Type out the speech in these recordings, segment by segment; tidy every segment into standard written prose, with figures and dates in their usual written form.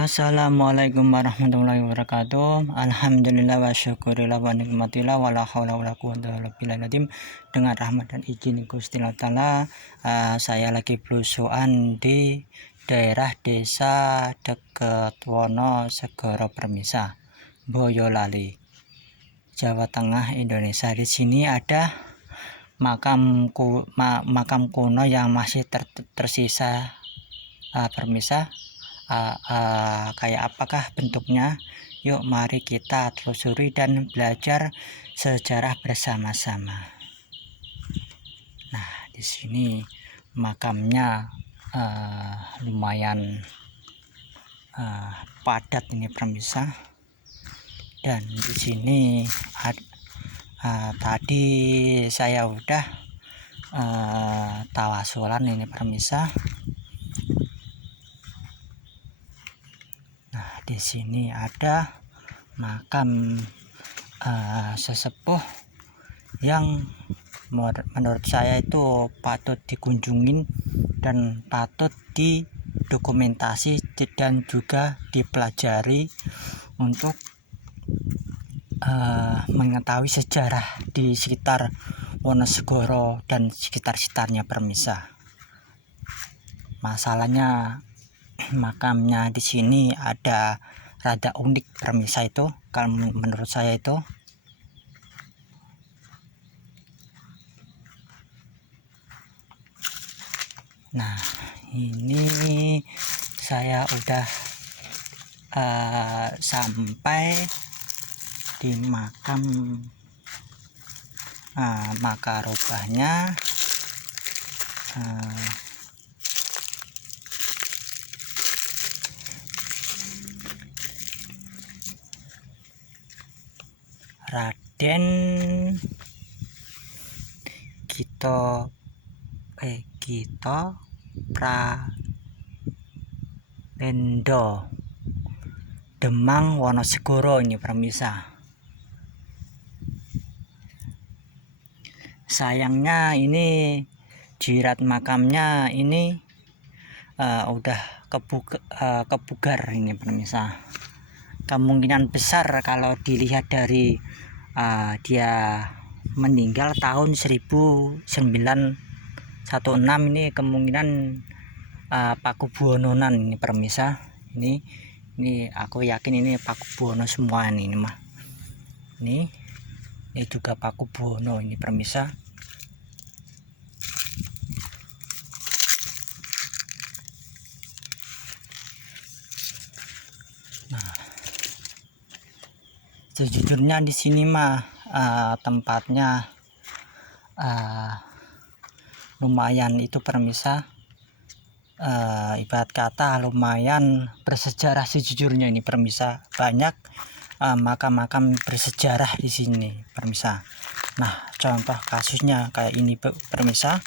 Assalamualaikum warahmatullahi wabarakatuh. Alhamdulillah wa syukurillah wa nikmatillah wa la haula wa la quwwata illa billah. Dengan rahmat dan izin Gusti Allah Ta'ala, saya lagi belusuan di daerah desa deket Wonosegoro Permisa, Boyolali, Jawa Tengah, Indonesia. Di sini ada makam kuno yang masih tersisa, Permisa. Kayak apakah bentuknya? Yuk mari kita telusuri dan belajar sejarah bersama-sama. Nah, di sini makamnya lumayan padat ini Permisa. Dan di sini tadi saya udah tawasulan ini Permisa. Di sini ada makam sesepuh yang menurut saya itu patut dikunjungin dan patut didokumentasi dan juga dipelajari untuk mengetahui sejarah di sekitar Wonosegoro dan sekitar-sekitarnya Permisa. Masalahnya makamnya di sini ada rada unik Permisa itu, kalau menurut saya itu. Nah, ini saya udah sampai di makam makarobahnya. Raden Gito Pralendo Demang Wonosegoro ini Permisa. Sayangnya ini jirat makamnya ini udah kebugar ini Permisa. Kemungkinan besar kalau dilihat dari dia meninggal tahun 1916 ini, kemungkinan Pakubuwononan ini Permisa. Ini aku yakin ini Pakubuwono semua ini mah. Ini juga Pakubuwono ini Permisa. Nah, sejujurnya di sini mah tempatnya lumayan itu Permisa, ibarat kata lumayan bersejarah sejujurnya ini Permisa. Banyak makam-makam bersejarah di sini Permisa. Nah, contoh kasusnya kayak ini Permisa.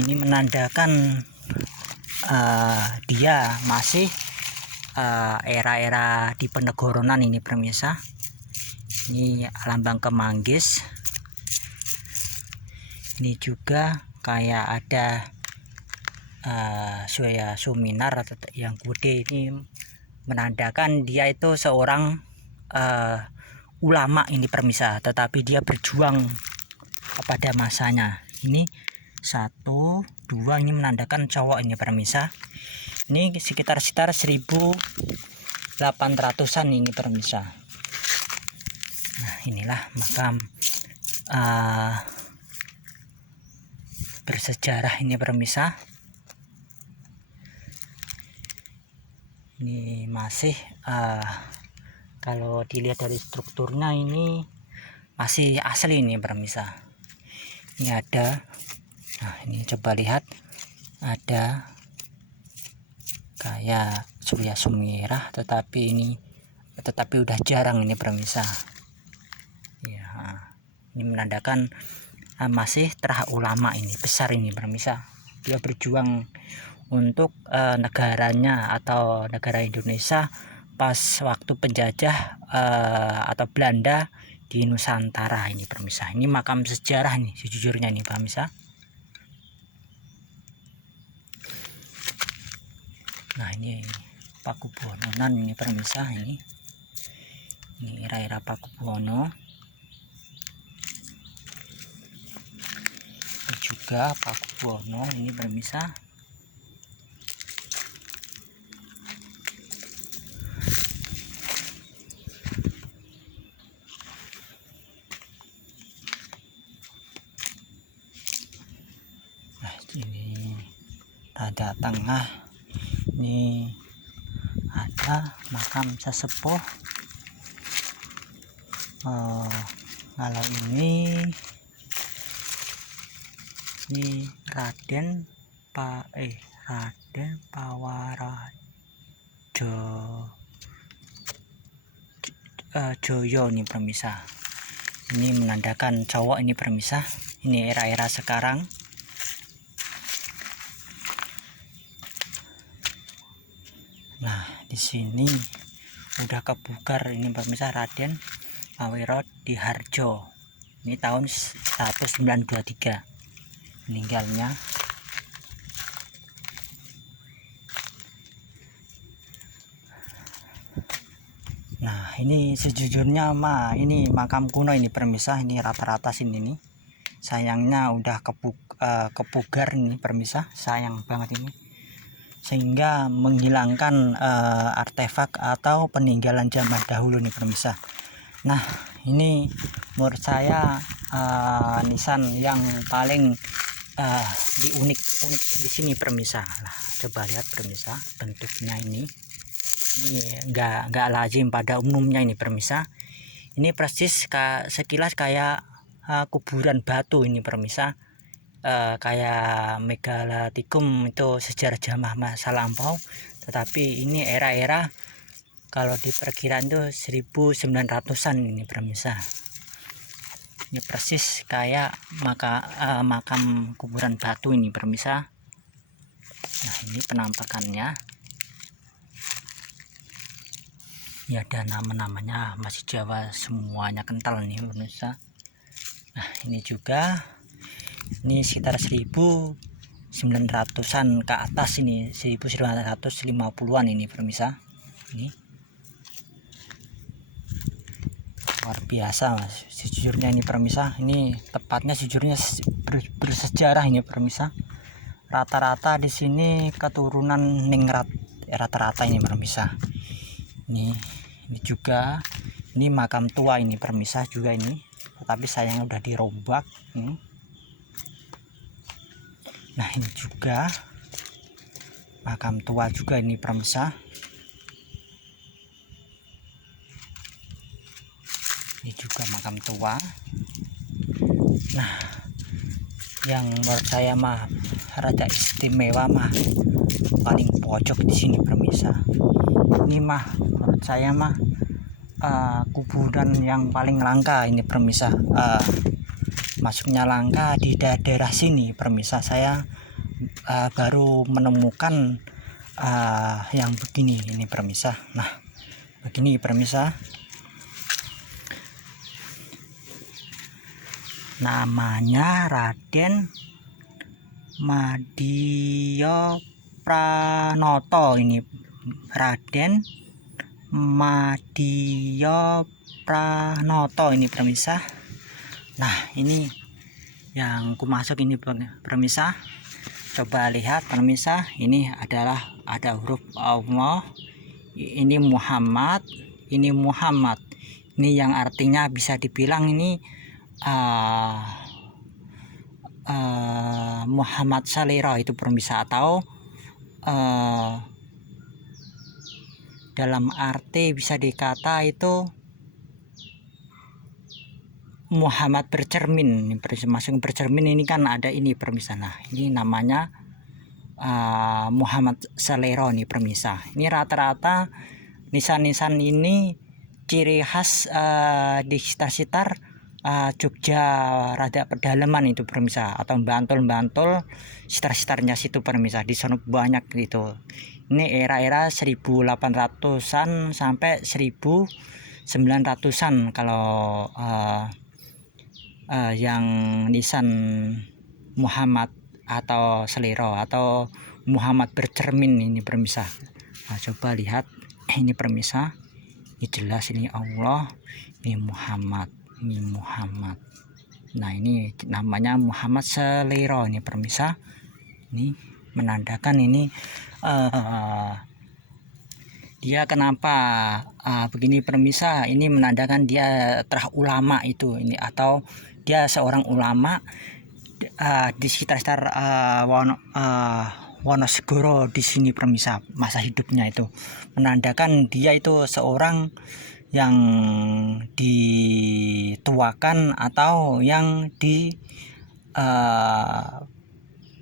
Ini menandakan dia masih era-era di Penegoronan ini Permisa. Ini lambang Kemanggis. Ini juga kayak ada Suminar atau yang gede, ini menandakan dia itu seorang ulama ini Permisa, tetapi dia berjuang pada masanya. Ini 1, 2, ini menandakan cowok ini Permisa. Ini sekitar 1800-an ini Permisa. Nah, inilah makam bersejarah ini Permisa. Ini masih kalau dilihat dari strukturnya ini masih asli ini Permisa. Ini ada, nah ini coba lihat, ada kayak Surya Sumirah, tetapi udah jarang ini Permisa. Ya, ini menandakan masih terah ulama ini besar ini Permisa. Dia berjuang untuk negaranya atau negara Indonesia pas waktu penjajah atau Belanda di Nusantara ini Permisa. Ini makam sejarah nih sejujurnya nih Permisa. Nah, ini Pakubuwonan ini pemirsa. Ini era-era Pakubuwono. Ini juga Pakubuwono ini pemirsa. Nah, ini rada tengah ini ada makam sesepuh. Kalau ini Raden Pawarajo Joyo nih pemirsa. Ini menandakan cowok ini pemirsa. Ini era-era sekarang. Nah, di sini udah kebugar ini pemirsa, Raden Pawarajo. Ini tahun 1923 meninggalnya. Nah, ini sejujurnya ini makam kuno ini pemirsa. Ini rata-rata sini nih. Sayangnya udah kebugar ini pemirsa. Sayang banget ini. Sehingga menghilangkan artefak atau peninggalan zaman dahulu nih pemirsa. Nah, ini menurut saya nisan yang paling unik di sini pemirsa. Nah, coba lihat pemirsa, bentuknya ini enggak lazim pada umumnya ini pemirsa. Ini persis sekilas kayak kuburan batu ini pemirsa. Kayak megalatikum itu sejarah zaman masa lampau, tetapi ini era-era kalau diperkiraan itu 1900-an ini pemirsa. Ini persis kayak makam kuburan batu ini pemirsa. Nah, ini penampakannya. Ya, ada nama-namanya masih Jawa, semuanya kental nih pemirsa. Nah, ini juga ini sekitar 1900-an ke atas ini, 1950-an ini pemirsa. Ini luar biasa mas, sejujurnya ini pemirsa. Ini tepatnya sejujurnya bersejarah ini pemirsa. Rata-rata di sini keturunan ningrat rata-rata ini pemirsa. Ini juga ini makam tua ini pemirsa juga ini, tetapi sayang udah dirombak. Nah, ini juga makam tua juga ini pemirsa. Ini juga makam tua. Nah, yang menurut saya rada istimewa paling pojok di sini pemirsa. Ini menurut saya kuburan yang paling langka ini pemirsa. Masuknya langka di daerah sini pemirsa. Saya baru menemukan yang begini ini pemirsa. Nah, begini pemirsa. Namanya Raden Madya Pranoto ini, Raden Madya Pranoto ini pemirsa. Nah, ini yang ku masuk ini pemirsa. Coba lihat pemirsa, ini adalah ada huruf Allah, ini Muhammad, ini Muhammad. Ini yang artinya bisa dibilang ini Muhammad Saliro itu pemirsa, atau dalam arti bisa dikata itu Muhammad bercermin. Masuk bercermin ini kan ada ini pemirsa. Nah, ini namanya Muhammad Saliro nih pemirsa. Ini rata-rata nisan-nisan ini ciri khas di sekitar Jogja, rada pedalaman itu pemirsa, atau Bantul sekitar-sekitarnya situ pemirsa. Di sana banyak gitu. Ini era-era 1800-an sampai 1900-an kalau yang nisan Muhammad atau Selero atau Muhammad bercermin ini pemirsa. Nah, coba lihat ini pemirsa, ini jelas ini Allah, ini Muhammad, ini Muhammad. Nah, ini namanya Muhammad Selero ini pemirsa. Ini menandakan ini dia kenapa begini pemirsa, ini menandakan dia telah ulama itu ini, atau dia seorang ulama di sekitar Wonosegoro di sini pemirsa. Masa hidupnya itu menandakan dia itu seorang yang dituakan atau yang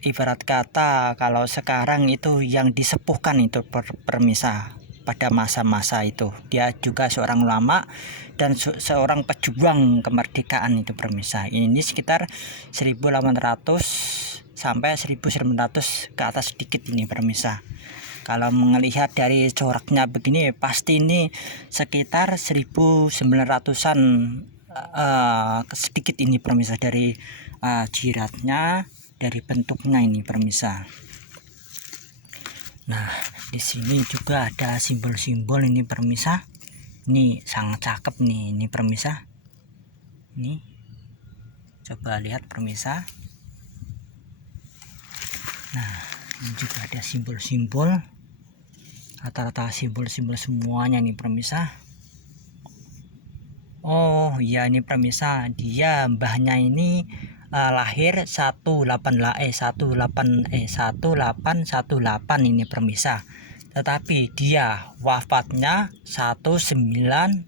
ibarat kata kalau sekarang itu yang disepuhkan itu permisa. Pada masa-masa itu dia juga seorang ulama dan seorang pejuang kemerdekaan itu permisa. Ini sekitar 1800 sampai 1900 ke atas sedikit ini permisa. Kalau melihat dari coraknya begini pasti ini sekitar 1900-an sedikit ini permisa, dari jiratnya, dari bentuknya ini permisa. Nah, di sini juga ada simbol-simbol ini permisa. Ini sangat cakep nih ini permisa. Ini coba lihat permisa. Nah, ini juga ada simbol-simbol. Rata-rata simbol-simbol semuanya nih permisa. Oh iya, ini permisa, dia mbahnya ini lahir 1818 ini permisa, tetapi dia wafatnya 1905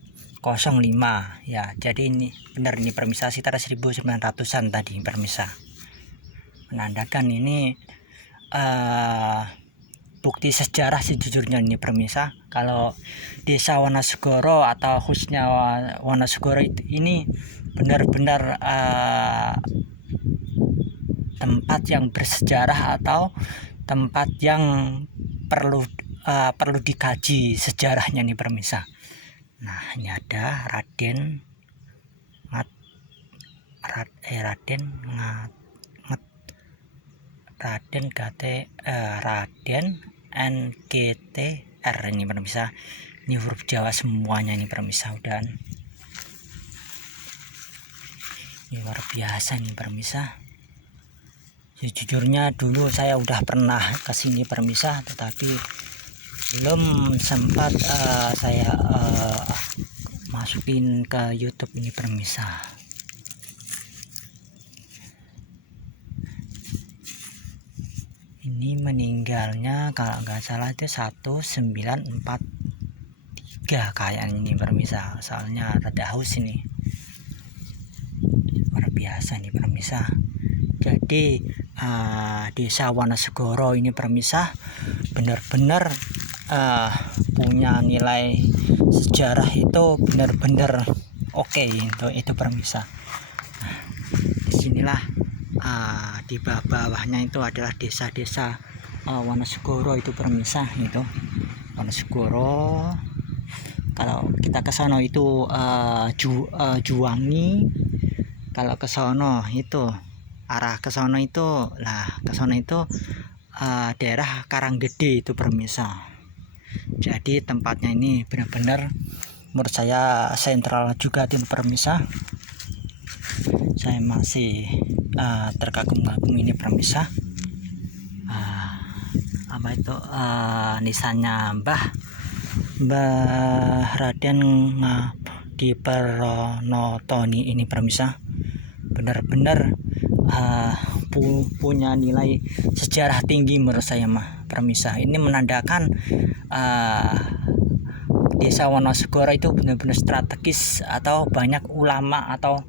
ya. Jadi ini benar ini permisa, sekitar 1900-an tadi permisa. Menandakan ini bukti sejarah sejujurnya ini permisa. Kalau desa Wonosegoro atau khususnya Wonosegoro ini benar-benar tempat yang bersejarah atau tempat yang perlu dikaji sejarahnya nih permisa. Nah, ini ada Raden NGTR ini permisa. Ini huruf Jawa semuanya ini permisa. Dan ini luar biasa nih permisa. Sejujurnya dulu saya udah pernah ke sini permisa, tetapi belum sempat saya masukin ke YouTube ini permisa. Ini meninggalnya kalau nggak salah itu 1943 kayaknya ini permisa. Soalnya rada haus ini. Luar biasa nih permisa. Jadi desa Wonosegoro ini permisa benar-benar punya nilai sejarah itu benar-benar oke itu permisa. Nah, disinilah di bawahnya itu adalah desa-desa Wonosegoro itu permisa. Itu Wonosegoro, kalau kita ke sono itu Juwangi, kalau ke sono itu arah ke sono itu daerah Karanggede itu permisa. Jadi tempatnya ini benar-benar menurut saya sentral juga di permisa. Saya masih terkagum-kagum ini permisa. Apa itu nisannya Mbah Raden Diperonotoni ini permisa. Benar-benar punya nilai sejarah tinggi menurut saya mah permisa. Ini menandakan desa Wonosegoro itu benar-benar strategis, atau banyak ulama atau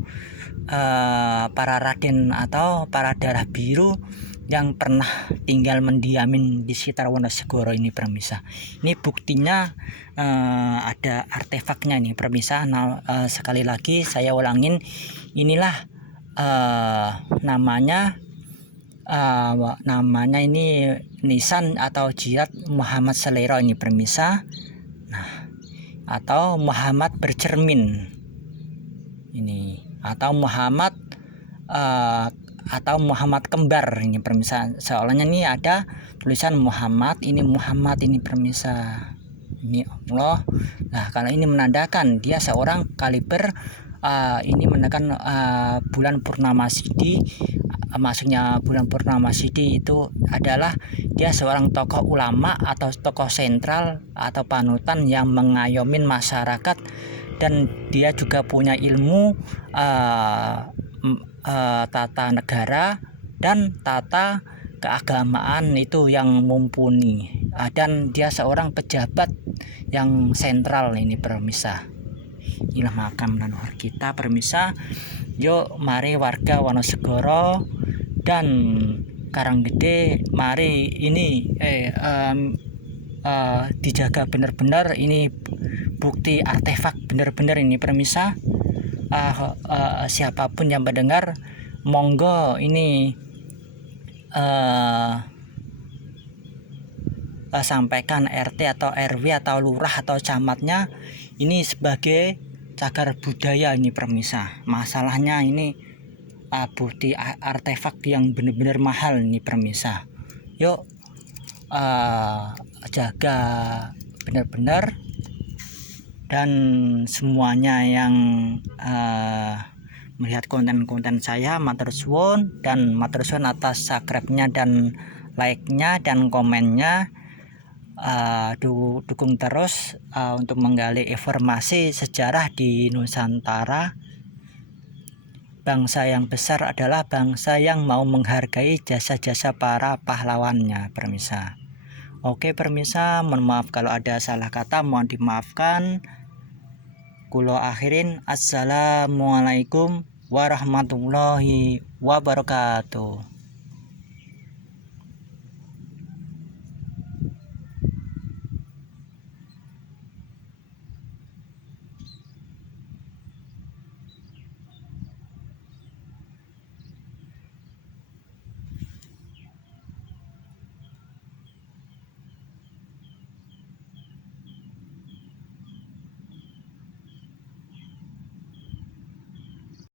para raden atau para darah biru yang pernah tinggal mendiamin di sekitar Wonosegoro ini permisa. Ini buktinya ada artefaknya nih permisa. Nah, sekali lagi saya ulangin, inilah namanya ini nisan atau jirat Muhammad Selero ini permisa. Nah, atau Muhammad bercermin ini, atau Muhammad atau Muhammad kembar ini permisa. Soalnya ini ada tulisan Muhammad ini permisa. Ini Allah. Nah, kalau ini menandakan dia seorang kaliber, ini menandakan bulan purnama Sidi. Maksudnya bulan purnama Sidi itu adalah dia seorang tokoh ulama atau tokoh sentral atau panutan yang mengayomin masyarakat, dan dia juga punya ilmu tata negara dan tata keagamaan itu yang mumpuni, dan dia seorang pejabat yang sentral ini permisa. Inilah makam leluhur kita permisa. Yuk mari warga Wonosegoro dan Karanggede, mari ini dijaga benar-benar, ini bukti artefak benar-benar ini permisa. Siapapun yang mendengar, monggo ini sampaikan RT atau RW atau lurah atau camatnya ini sebagai cagar budaya ini permisa. Masalahnya ini bukti artefak yang benar-benar mahal ini permisa. Yuk jaga benar-benar, dan semuanya yang melihat konten-konten saya matur suwun, dan matur suwun atas subscribe-nya dan like-nya dan komennya. Dukung terus untuk menggali informasi sejarah di Nusantara. Bangsa yang besar adalah bangsa yang mau menghargai jasa-jasa para pahlawannya permisa. Oke permisa, mohon maaf kalau ada salah kata, mohon dimaafkan. Kulo akhirin, assalamualaikum warahmatullahi wabarakatuh.